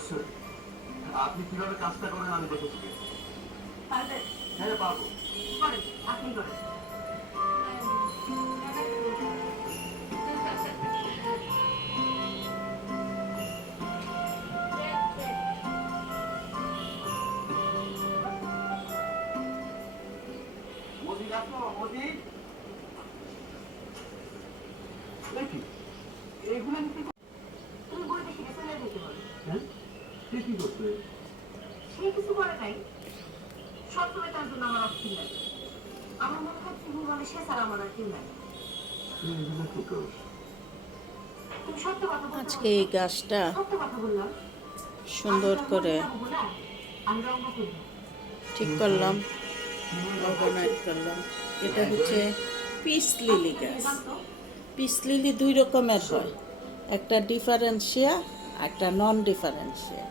অবশ্যই। আপনি কিভাবে কাজটা করেন আমি দেখে শিখেছি। পারবেন? হ্যাঁ পারবো। করেন, আপনি করেন। মজিদ আসো, মজিদ। দেখি এগুলো আমি কি তুমি বই দেখে চলে যেতে বলো। হ্যাঁ সে কি করছে? সে কিছু করে নাই, সবসময় তার জন্য আমার অস্থির লাগে। আমার মনে হয় তুমি বলে সে ছাড়া আমার আর কেউ নাই। এগুলো কি করছ? তুমি সত্য কথা বলতে আজকে বলছো। এই গাছটা সত্য কথা বললাম। আমি সুন্দর তার করে মধ্যে যাবো বলে আমি রঙ্গ করবো। ঠিক করলাম, অর্গানাইজ করলাম। এটা হচ্ছে পিস লিলি গাছ। পিস লিলি দুই রকমের হয়, একটা ডিফারেন্সিয়া একটা নন ডিফারেন্সিয়া।